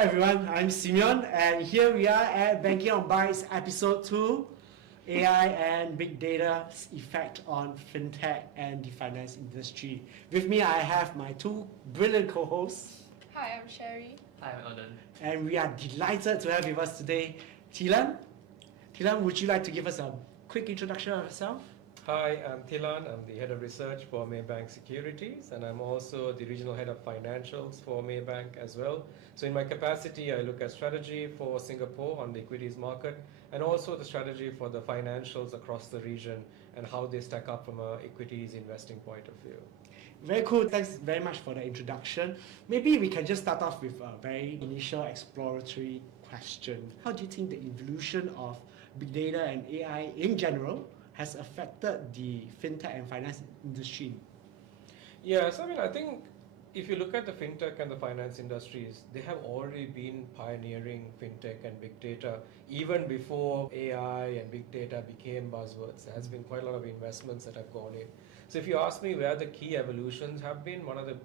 Hi everyone, I'm Simeon and here we are at Banking on Bytes episode 2, AI and Big Data's effect on Fintech and the finance industry. With me I have my two brilliant co-hosts. Hi, I'm Sharie. Hi, I'm Alden. And we are delighted to have with us today Thilan. Thilan, would you like to give us a quick introduction of yourself? Hi, I'm Thilan. I'm the head of research for Maybank Securities, and I'm also the regional head of financials for Maybank as well. So in my capacity, I look at strategy for Singapore on the equities market, and also the strategy for the financials across the region and how they stack up from an equities investing point of view. Very cool. Thanks very much for the introduction. Maybe we can just start off with a very initial exploratory question. How do you think the evolution of big data and AI in general has affected the fintech and finance industry? Yes, I think if you look at the fintech and the finance industries, they have already been pioneering fintech and big data even before AI and big data became buzzwords. There has been quite a lot of investments that have gone in. So if you ask me where the key evolutions have been, one of the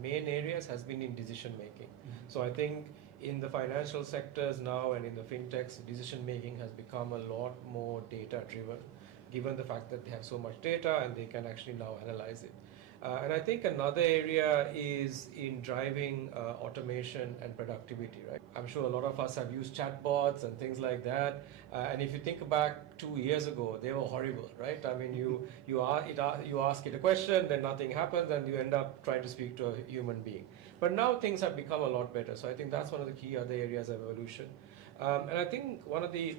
main areas has been in decision making. So I think in the financial sectors now and in the fintechs, decision making has become a lot more data driven, given the fact that they have so much data and they can actually now analyze it. And I think another area is in driving automation and productivity, right? I'm sure a lot of us have used chatbots and things like that. And if you think back 2 years ago, they were horrible, right? I mean, you ask it a question, then nothing happens, and you end up trying to speak to a human being. But now things have become a lot better. So I think that's one of the key other areas of evolution. And I think one of the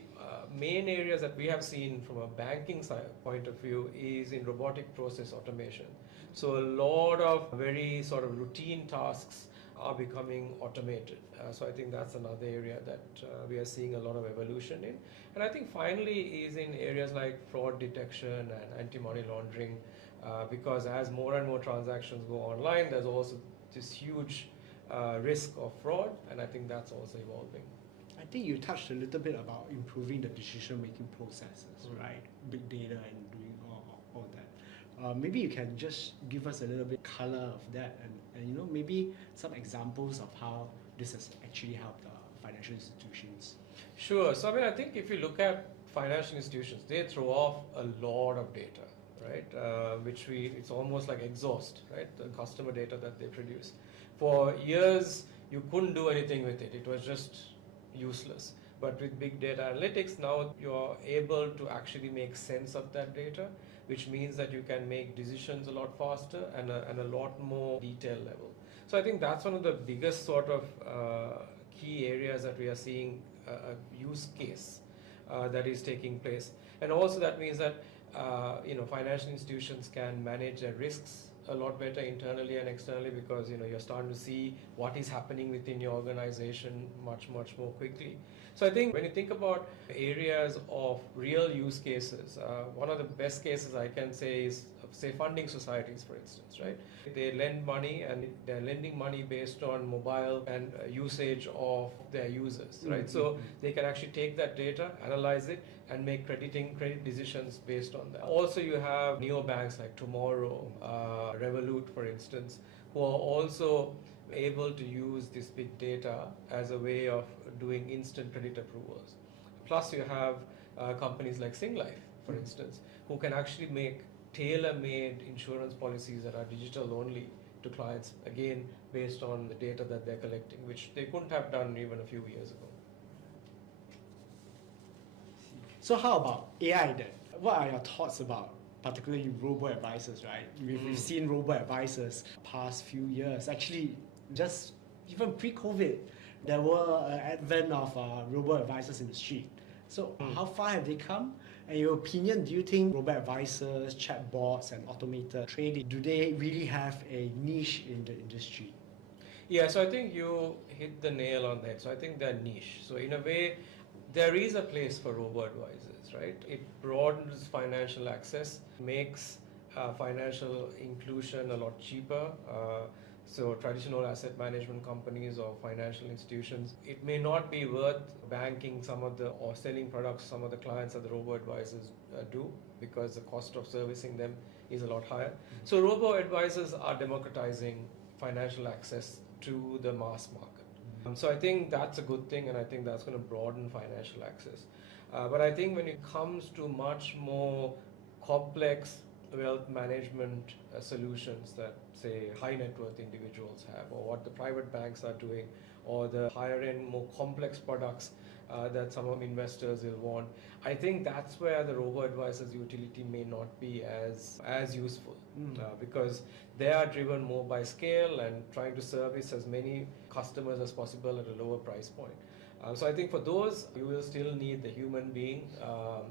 main areas that we have seen from a banking point of view is in robotic process automation. So a lot of very sort of routine tasks are becoming automated. So I think that's another area that we are seeing a lot of evolution in. And I think finally is in areas like fraud detection and anti-money laundering, because as more and more transactions go online, there's also this huge risk of fraud, and I think that's also evolving. I think you touched a little bit about improving the decision-making processes, right? Big data and doing all that. Maybe you can just give us a little bit color of that and maybe some examples of how this has actually helped financial institutions. Sure. So I think if you look at financial institutions, they throw off a lot of data, right? It's almost like exhaust, right? The customer data that they produce. For years, you couldn't do anything with it. It was just useless. But with big data analytics, now you're able to actually make sense of that data, which means that you can make decisions a lot faster and a lot more detail level. So I think that's one of the biggest sort of key areas that we are seeing a use case that is taking place. And also that means that financial institutions can manage their risks a lot better internally and externally, because you're starting to see what is happening within your organization much more quickly. So I think when you think about areas of real use cases, one of the best cases I can say is say funding societies, for instance, right? They lend money and they're lending money based on mobile and usage of their users, right? So they can actually take that data, analyze it, and make credit decisions based on that. Also, you have neobanks like Tomorrow, Revolut, for instance, who are also able to use this big data as a way of doing instant credit approvals. Plus, you have companies like Seng, for instance, who can actually make tailor-made insurance policies that are digital only to clients, again, based on the data that they're collecting, which they couldn't have done even a few years ago. So how about AI then? What are your thoughts about particularly robo-advisors, right? We've seen robo-advisors past few years. Actually, just even pre-COVID, there were an advent of robo-advisors in the street. So how far have they come? And in your opinion, do you think robo-advisors, chatbots, and automated trading, do they really have a niche in the industry? Yeah, so I think you hit the nail on the head. So I think they're niche. So in a way, there is a place for robo-advisors, right? It broadens financial access, makes financial inclusion a lot cheaper. So traditional asset management companies or financial institutions, it may not be worth banking or selling products some of the clients that the robo-advisors do, because the cost of servicing them is a lot higher. So robo-advisors are democratizing financial access to the mass market. So I think that's a good thing, and I think that's going to broaden financial access. But I think when it comes to much more complex wealth management solutions that, say, high net worth individuals have, or what the private banks are doing, or the higher end, more complex products that some of investors will want, I think that's where the robo-advisor's utility may not be as useful, because they are driven more by scale and trying to service as many customers as possible at a lower price point. So I think for those, you will still need the human being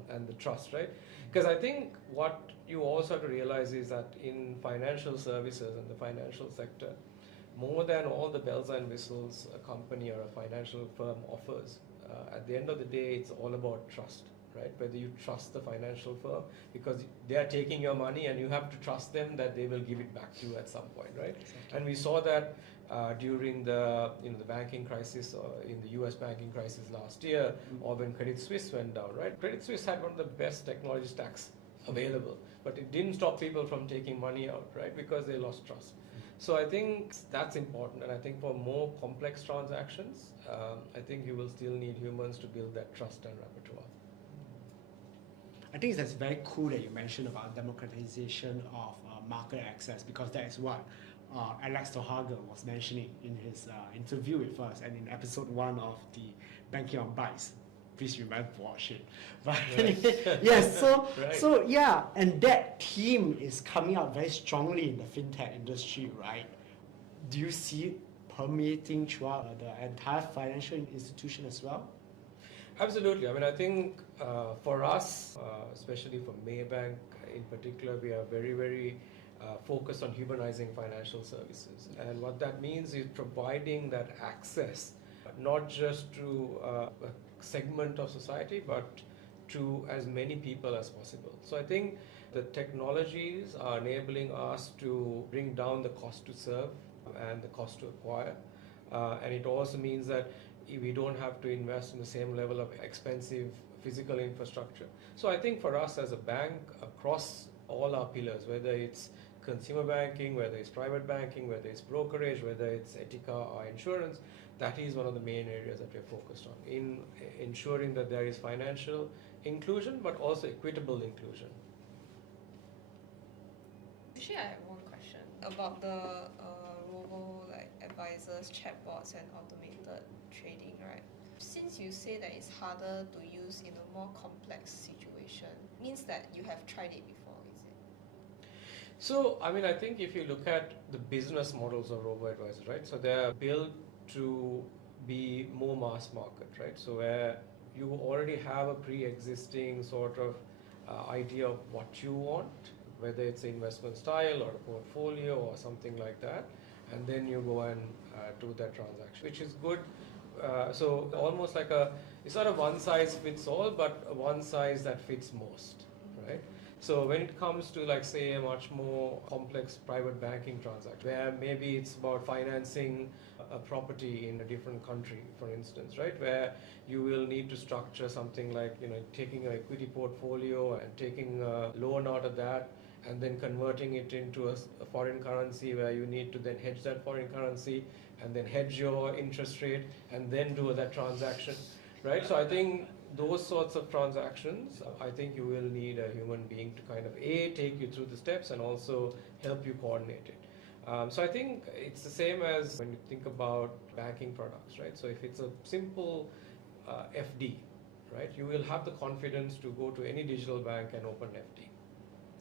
and the trust, right? Because I think what you also have to realize is that in financial services and the financial sector, more than all the bells and whistles a company or a financial firm offers, at the end of the day, it's all about trust, right? Whether you trust the financial firm, because they are taking your money and you have to trust them that they will give it back to you at some point, right? Exactly. And we saw that during the banking crisis, in the US banking crisis last year, or when Credit Suisse went down, right? Credit Suisse had one of the best technology stacks available, but it didn't stop people from taking money out, right? Because they lost trust. So I think that's important, and I think for more complex transactions, I think you will still need humans to build that trust and repertoire. I think that's very cool that you mentioned about democratization of market access, because that is what Alex Tohager was mentioning in his interview with us and in episode 1 of the Banking on Bytes. Please remember to watch it. But anyway, yes, so yeah, and that theme is coming out very strongly in the fintech industry, right? Do you see it permeating throughout the entire financial institution as well? Absolutely. I mean, I think for us, especially for Maybank in particular, we are very, very focused on humanizing financial services. And what that means is providing that access, not just to a segment of society, but to as many people as possible. So I think the technologies are enabling us to bring down the cost to serve and the cost to acquire. And it also means that we don't have to invest in the same level of expensive physical infrastructure. So I think for us as a bank, across all our pillars, whether it's consumer banking, whether it's private banking, whether it's brokerage, whether it's Etika or insurance, that is one of the main areas that we're focused on, in ensuring that there is financial inclusion, but also equitable inclusion. Actually, I have one question about the robo-advisors, chatbots, and automated trading, right? Since you say that it's harder to use in a more complex situation, means that you have tried it before, is it? So, I mean, I think if you look at the business models of robo-advisors, right? So they're built to be more mass market, right? So where you already have a pre-existing sort of idea of what you want, whether it's an investment style or a portfolio or something like that, and then you go and do that transaction, which is good. So almost like it's not a one size fits all, but a one size that fits most, right? So when it comes to, like, say, a much more complex private banking transaction, where maybe it's about financing a property in a different country, for instance, right, where you will need to structure something like, taking an equity portfolio and taking a loan out of that, and then converting it into a foreign currency, where you need to then hedge that foreign currency and then hedge your interest rate and then do that transaction, right? So I think those sorts of transactions, I think you will need a human being to kind of take you through the steps and also help you coordinate it. So I think it's the same as when you think about banking products, right? So if it's a simple FD, right, you will have the confidence to go to any digital bank and open FD,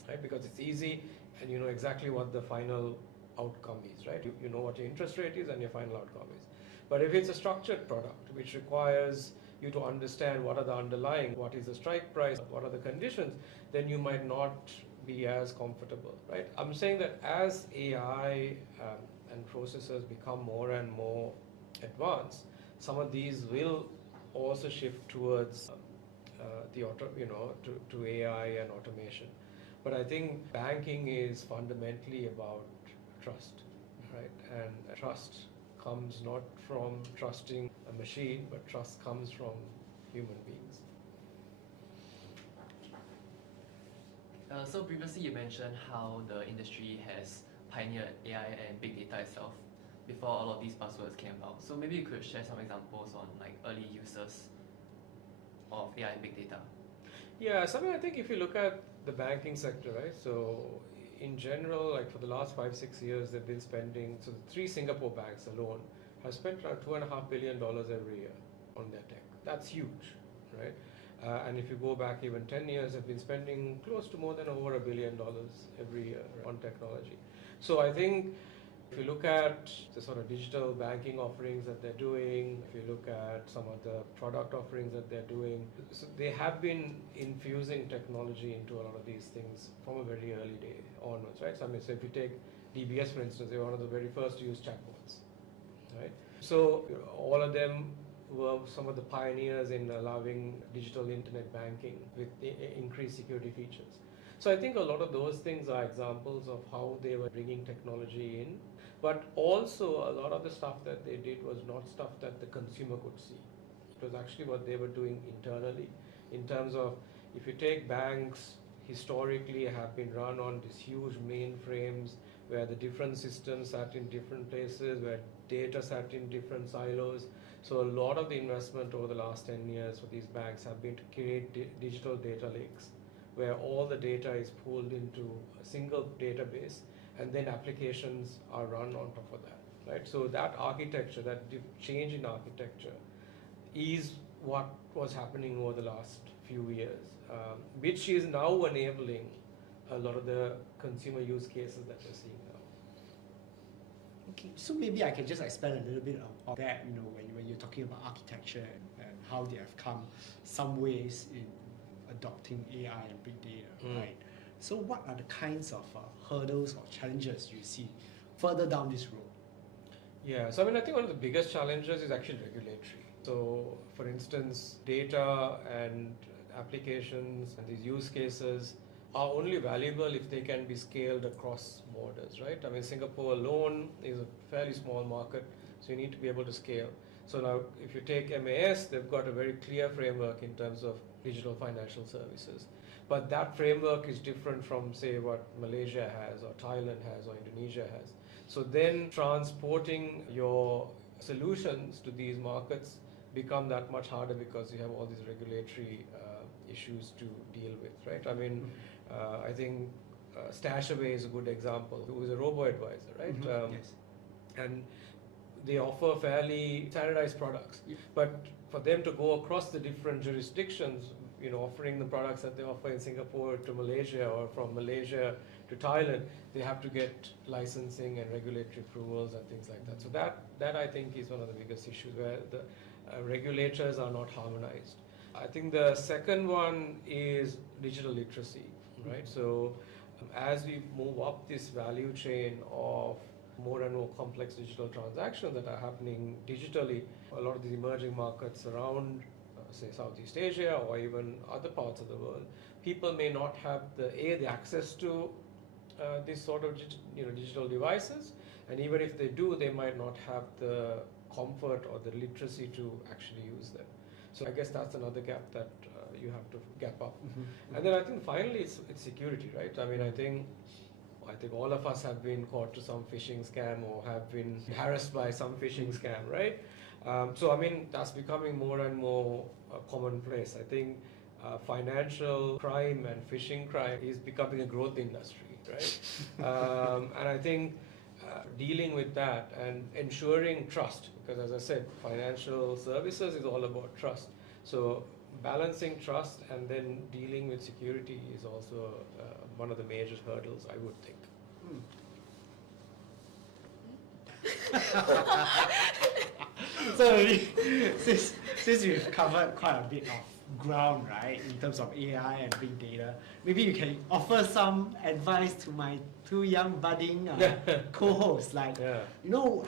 right? Because it's easy and you know exactly what the final outcome is, right? You know what your interest rate is and your final outcome is. But if it's a structured product which requires you to understand what are the underlying, what is the strike price, what are the conditions, then you might not be as comfortable, right? I'm saying that as AI and processors become more and more advanced, some of these will also shift towards to AI and automation. But I think banking is fundamentally about trust, right? And trust comes not from trusting a machine, but trust comes from human beings. So previously you mentioned how the industry has pioneered AI and big data itself. before all of these buzzwords came about. So maybe you could share some examples on like early uses of AI and big data. Yeah, I think if you look at the banking sector, right? So in general, like for the last 5-6 years, they've been spending. So the 3 Singapore banks alone have spent around $2.5 billion every year on their tech. That's huge, right? And if you go back even 10 years, they've been spending close to more than over $1 billion every year on technology. So I think if you look at the sort of digital banking offerings that they're doing, if you look at some of the product offerings that they're doing, so they have been infusing technology into a lot of these things from a very early day onwards, right? So I mean, so if you take DBS for instance, they were one of the very first to use chatbots, right? So all of them were some of the pioneers in allowing digital internet banking with increased security features. So I think a lot of those things are examples of how they were bringing technology in, but also a lot of the stuff that they did was not stuff that the consumer could see. It was actually what they were doing internally in terms of, if you take banks, historically have been run on these huge mainframes where the different systems sat in different places, where data sat in different silos. So a lot of the investment over the last 10 years for these banks have been to create digital data lakes, where all the data is pulled into a single database and then applications are run on top of that, right? So that architecture, that change in architecture is what was happening over the last few years, which is now enabling a lot of the consumer use cases that we're seeing now. Okay, so maybe I can just expand a little bit on that, when you're talking about architecture and how they have come some ways in adopting AI and big data, right? So what are the kinds of hurdles or challenges you see further down this road? Yeah, so I mean, I think one of the biggest challenges is actually regulatory. So for instance, data and applications and these use cases are only valuable if they can be scaled across borders, right? I mean, Singapore alone is a fairly small market, so you need to be able to scale. So now, if you take MAS, they've got a very clear framework in terms of digital financial services. But that framework is different from, say, what Malaysia has, or Thailand has, or Indonesia has. So then transporting your solutions to these markets become that much harder because you have all these regulatory issues to deal with, right? I mean, I think Stashaway is a good example, who is a robo-advisor, right? Yes. And they offer fairly standardized products. But for them to go across the different jurisdictions, offering the products that they offer in Singapore to Malaysia, or from Malaysia to Thailand, they have to get licensing and regulatory approvals and things like that. So that I think is one of the biggest issues, where the regulators are not harmonized. I think the second one is digital literacy, right? So as we move up this value chain of more and more complex digital transactions that are happening digitally, a lot of these emerging markets around, say, Southeast Asia or even other parts of the world, people may not have the access to this sort of digital devices, and even if they do, they might not have the comfort or the literacy to actually use them. So I guess that's another gap that you have to gap up. And then I think finally it's security, right? I mean, I think all of us have been caught to some phishing scam or have been harassed by some phishing scam, right? So I mean, that's becoming more and more commonplace. I think financial crime and phishing crime is becoming a growth industry, right? And I think dealing with that and ensuring trust, because as I said, financial services is all about trust. So balancing trust and then dealing with security is also one of the major hurdles, I would think. So since we've covered quite a bit of ground, right, in terms of AI and big data, maybe you can offer some advice to my two young budding co-hosts, like,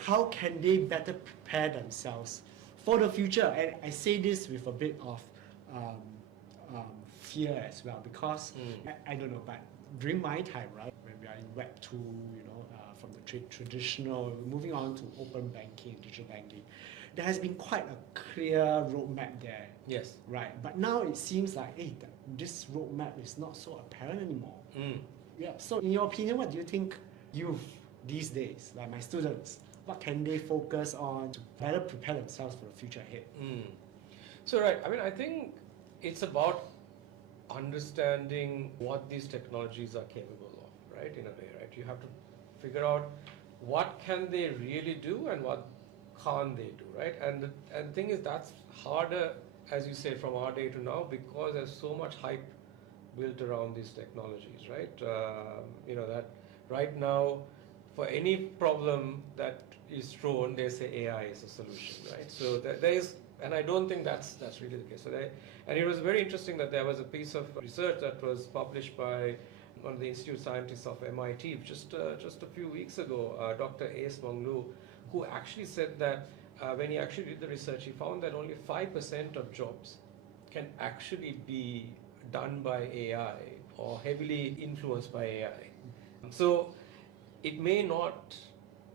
how can they better prepare themselves for the future? And I say this with a bit of fear as well, because I don't know, but during my time, right, when we are in Web 2, from the traditional, moving on to open banking, digital banking, there has been quite a clear roadmap there. Yes. Right. But now it seems like, this roadmap is not so apparent anymore. Yeah. So in your opinion, what do you think youth these days, like my students, What can they focus on to better prepare themselves for the future ahead? So right, I mean, I think it's about understanding what these technologies are capable of, right? In a way, right? You have to figure out what can they really do and what can't they do, right? And the thing is, that's harder, as you say, from our day to now, because there's so much hype built around these technologies, right? That right now, for any problem that is thrown, they say AI is a solution, right? So there is, and I don't think that's really the case. And it was very interesting that there was a piece of research that was published by one of the institute scientists of MIT just a few weeks ago, Dr. Wong Lu, who actually said that when he actually did the research, he found that only 5% of jobs can actually be done by AI or heavily influenced by AI. So it may not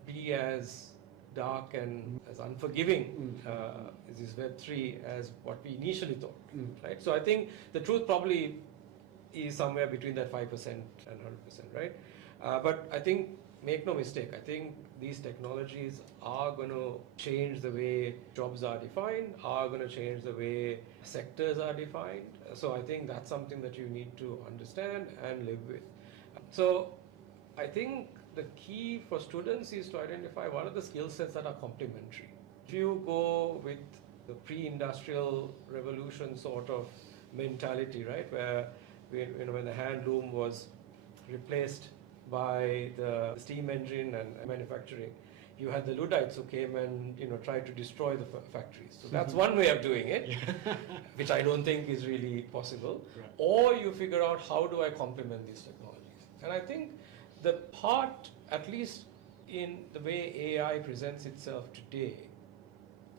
be as dark and as unforgiving as this Web3 as what we initially thought, right? So I think the truth probably is somewhere between that 5% and 100%, right? But I think, make no mistake, I think these technologies are going to change the way jobs are defined, are going to change the way sectors are defined. So I think that's something that you need to understand and live with. So I think the key for students is to identify what are the skill sets that are complementary. If you go with the pre-industrial revolution sort of mentality, right, where when the hand loom was replaced by the steam engine and manufacturing, you had the Luddites who came and tried to destroy the factories. So that's one way of doing it, which I don't think is really possible. Right. Or you figure out, how do I complement these technologies? And I think the part, at least in the way AI presents itself today,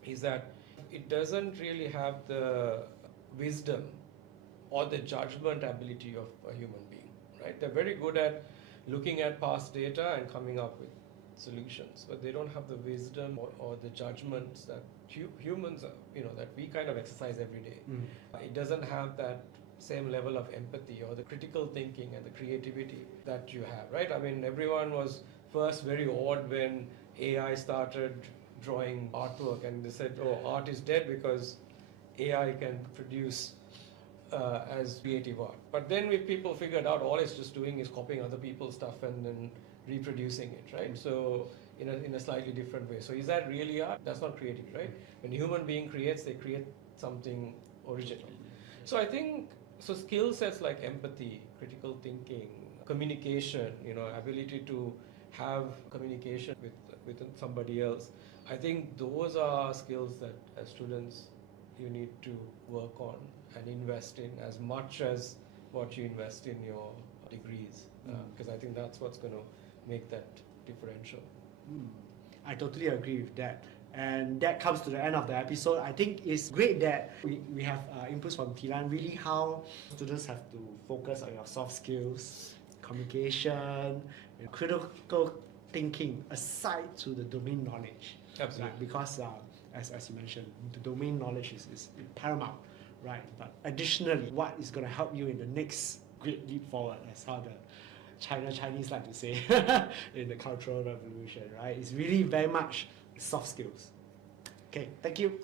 is that it doesn't really have the wisdom or the judgment ability of a human being, right? They're very good at looking at past data and coming up with solutions, but they don't have the wisdom or the judgments that humans, that we kind of exercise every day. It doesn't have that same level of empathy or the critical thinking and the creativity that you have, right? I mean, everyone was first very awed when AI started drawing artwork and they said, oh, art is dead because AI can produce as creative art. But then people figured out all it's just doing is copying other people's stuff and then reproducing it, right? So in a slightly different way. So is that really art? That's not creativity, right? When a human being creates, they create something original. So I think, skill sets like empathy, critical thinking, communication, ability to have communication with somebody else, I think those are skills that as students you need to work on and invest in as much as what you invest in your degrees, because I think that's what's going to make that differential. I totally agree with that. And that comes to the end of the episode. I think it's great that we have inputs from Thilan, really how students have to focus on your soft skills, communication, critical thinking, aside to the domain knowledge. Absolutely. Right? Because as you mentioned, the domain knowledge is paramount, right? But additionally, what is going to help you in the next great leap forward, as how the Chinese like to say in the Cultural Revolution, right? It's really very much soft skills. Okay, thank you.